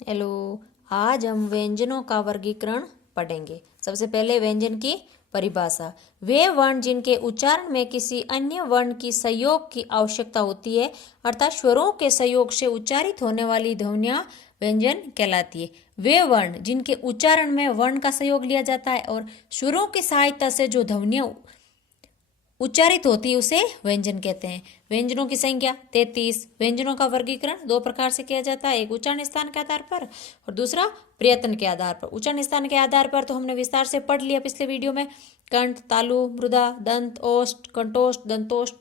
Hello. आज हम व्यंजनों का वर्गीकरण पढ़ेंगे। सबसे पहले व्यंजन की परिभाषा। वे वर्ण जिनके उच्चारण में किसी अन्य वर्ण की संयोग की आवश्यकता होती है, अर्थात स्वरों के संयोग से उच्चारित होने वाली ध्वनियां व्यंजन कहलाती है। वे वर्ण जिनके उच्चारण में वर्ण का संयोग लिया जाता है और स्वरों की सहायता से जो ध्वनियां उच्चारित होती है उसे व्यंजन कहते हैं। व्यंजनों की संख्या 33। व्यंजनों का वर्गीकरण दो प्रकार से किया जाता है, एक उच्चारण स्थान के आधार पर और दूसरा प्रयत्न के आधार पर। उच्चारण स्थान के आधार पर तो हमने विस्तार से पढ़ लिया पिछले वीडियो में। कंठ, तालु, मृदा, दंत, ओष्ठ, कंठोष्ठ, दंतोष्ठ,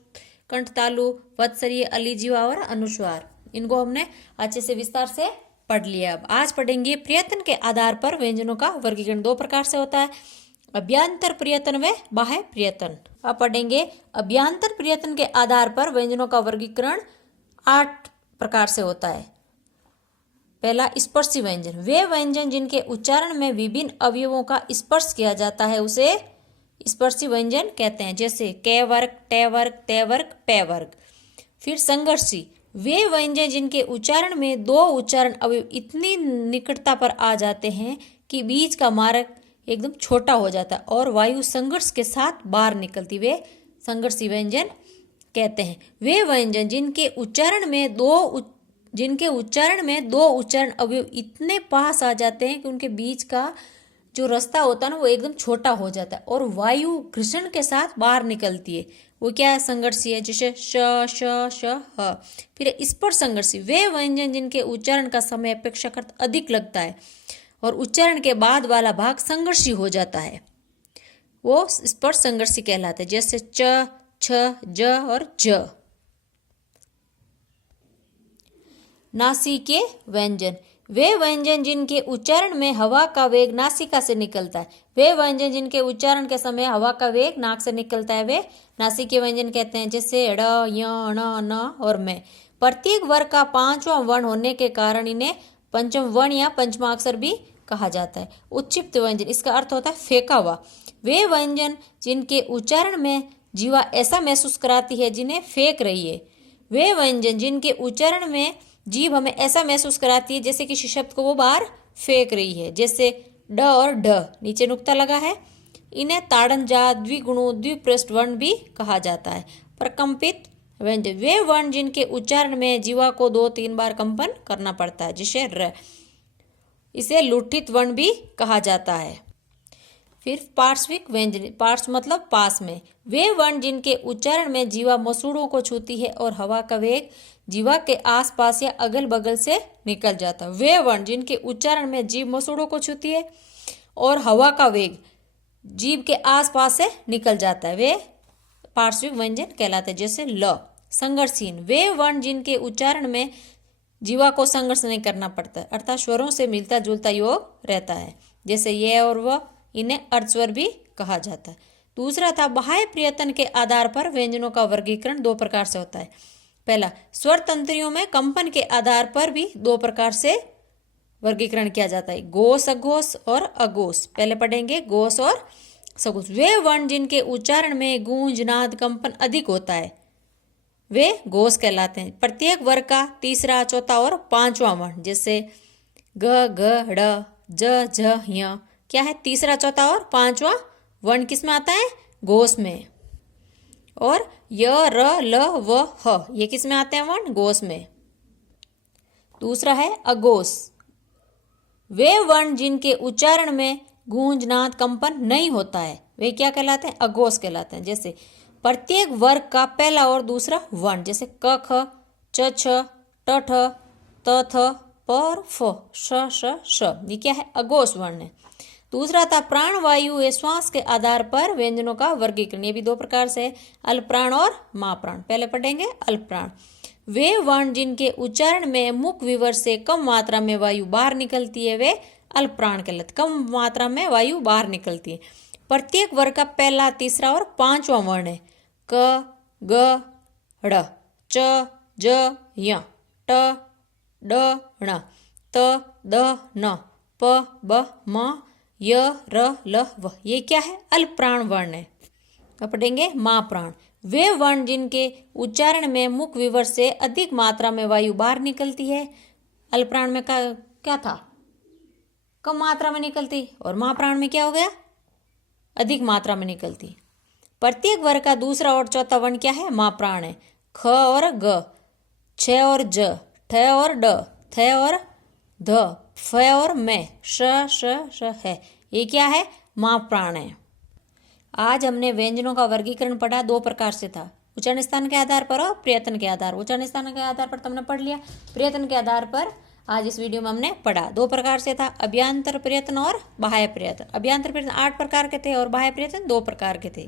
कंठ, तालु, वत्सरीय, अलीजीवा और अनुस्वार, इनको हमने अच्छे से विस्तार से पढ़ लिया। अब आज पढ़ेंगे प्रयत्न के आधार पर व्यंजनों का वर्गीकरण। दो प्रकार से होता है, अभ्यंतर प्रयत्न व बाह्य प्रयत्न। अब पढ़ेंगे अभ्यंतर प्रयत्न के आधार पर व्यंजनों का वर्गीकरण 8 प्रकार से होता है। पहला, स्पर्शी व्यंजन। वे व्यंजन जिनके उच्चारण में विभिन्न अवयवों का स्पर्श किया जाता है उसे स्पर्शी व्यंजन कहते हैं, जैसे क वर्ग, ट वर्ग, त वर्ग, प वर्ग। फिर संघर्षी। वे व्यंजन जिनके उच्चारण में दो उच्चारण अवयव इतनी निकटता पर आ जाते हैं कि बीच का मार्ग एकदम छोटा हो जाता है और वायु संघर्ष के साथ बाहर निकलती, वे संघर्षी व्यंजन कहते हैं। वे व्यंजन जिनके उच्चारण में दो उच्चारण अवयव इतने पास आ जाते हैं कि उनके बीच का जो रास्ता होता है ना वो एकदम छोटा हो जाता है और वायु घर्षण के साथ बाहर निकलती है, वो क्या है? संघर्षी है, जैसे श श श ह। फिर स्पर्श संघर्षी। वे व्यंजन जिनके उच्चारण का समय अपेक्षाकृत अधिक लगता है और उच्चारण के बाद वाला भाग संघर्षी हो जाता है, वो स्पर्श संघर्षी कहलाते हैं, जैसे च, छ, ज और ज। नासिके व्यंजन। वे व्यंजन जिनके उच्चारण में हवा का वेग नासिका से निकलता है। वे व्यंजन जिनके उच्चारण के समय हवा का वेग नाक से निकलता है वे नासिके व्यंजन कहते हैं, जैसे ड़, य, ण, न और मैं। प्रत्येक वर्ग का 5वां वर्ण होने के कारण इन्हें पंचम वर्ण या पंचमाक्षर भी कहा जाता है। उच्छिप्त व्यंजन, इसका अर्थ होता है फेंका हुआ। वे व्यंजन जिनके उच्चारण में जीवा ऐसा महसूस कराती है जिन्हें फेंक रही है। वे व्यंजन जिनके उच्चारण में जीभ हमें ऐसा महसूस कराती है जैसे किसी शब्द को वो बाहर फेंक रही है, जैसे ड और ढ, नीचे नुक्ता लगा है। इन्हें ताड़नजात, द्विगुणु, द्विपृष्ठ वर्ण भी कहा जाता है। प्रकंपित व्यंजन। वे वर्ण जिनके उच्चारण में जीवा को 2-3 बार कंपन करना पड़ता है, जैसे र, इसे लुठित वर्ण भी कहा जाता है। फिर पार्श्विक व्यंजन। पार्श्व मतलब पास में। वे वर्ण जिनके उच्चारण में जीवा मसूड़ों को छूती है और हवा का वेग जीवा के आसपास या अगल बगल से निकल जाता है। वे वर्ण जिनके उच्चारण में जीभ मसूड़ों को छूती है और हवा का वेग जीभ के आसपास से निकल जाता है, वे पार्श्विक व्यंजन कहलाते हैं, जैसे ल। संघर्षहीन। वे वर्ण जिनके उच्चारण में जीवा को संघर्ष नहीं करना पड़ता, अर्थात स्वरों से मिलता जुलता योग रहता है, जैसे ये और वह, इन्हें अर्धस्वर भी कहा जाता है। दूसरा था बाह्य प्रयत्न के आधार पर व्यंजनों का वर्गीकरण 2 प्रकार से होता है। पहला, स्वर तंत्रियों में कंपन के आधार पर भी 2 प्रकार से वर्गीकरण किया जाता है, घोष, अघोष और अघोष। पहले पढ़ेंगे घोष और सघोष। वे वर्ण जिनके उच्चारण में गूंज, नाद, कंपन अधिक होता है वे घोष कहलाते हैं। प्रत्येक वर्ग का 3रा, 4था और 5वां वर्ण, जैसे ग, घ, ड़, ज, झ, ञ, क्या है? 3रा, 4था और 5वां वर्ण किस में आता है? घोष में। और य, र, ल, व, ह, ये किस में आते हैं वर्ण? घोष में। दूसरा है अघोष। वे वर्ण जिनके उच्चारण में गूंज, नाद, कंपन नहीं होता है वे क्या कहलाते हैं? अघोष कहलाते हैं। जैसे प्रत्येक वर्ग का पहला और दूसरा वर्ण, जैसे क, ख, च, छ, ट, ठ, त, थ, प और फ, श, श, श, ये क्या है? अघोष वर्ण है। दूसरा था प्राण, वायु या श्वास के आधार पर व्यंजनों का वर्गीकरण, ये भी 2 प्रकार से है, अल्पप्राण और महाप्राण। पहले पढ़ेंगे अल्पप्राण। वे वर्ण जिनके उच्चारण में मुख विवर से कम मात्रा में वायु बाहर निकलती है वे अल्पप्राण कहलाते। कम मात्रा में वायु बाहर निकलती है। प्रत्येक वर्ग का पहला, 3रा और 5वां वर्ण है, क, ग, ड़, च, ज, य, ट, ड, ण, त, द, न, प, ब, म, य, र, ल, व, ये क्या है? अल्पप्राण वर्ण है। अब पढ़ेंगे महाप्राण। वे वर्ण जिनके उच्चारण में मुख विवर से अधिक मात्रा में वायु बाहर निकलती है। अल्पप्राण में क्या था, कम मात्रा में निकलती, और महाप्राण में क्या हो गया, अधिक मात्रा में निकलती। प्रत्येक वर्ग का दूसरा और चौथा वर्ण क्या है, महाप्राण है। ख और ग, छ और ज, ठ और ड, थ और ध, फ और मैं, श है, ये क्या है, महाप्राण है। आज हमने व्यंजनों का वर्गीकरण पढ़ा, दो प्रकार से था, उच्चारण स्थान के आधार पर और प्रयत्न के आधार। उच्चारण स्थान के आधार पर तुमने पढ़ लिया, प्रयत्न के आधार पर आज इस वीडियो में हमने पढ़ा। दो प्रकार से था, अभ्यंतर प्रयत्न और बाह्य प्रयत्न। अभ्यंतर प्रयत्न 8 प्रकार के थे और बाह्य प्रयत्न 2 प्रकार के थे।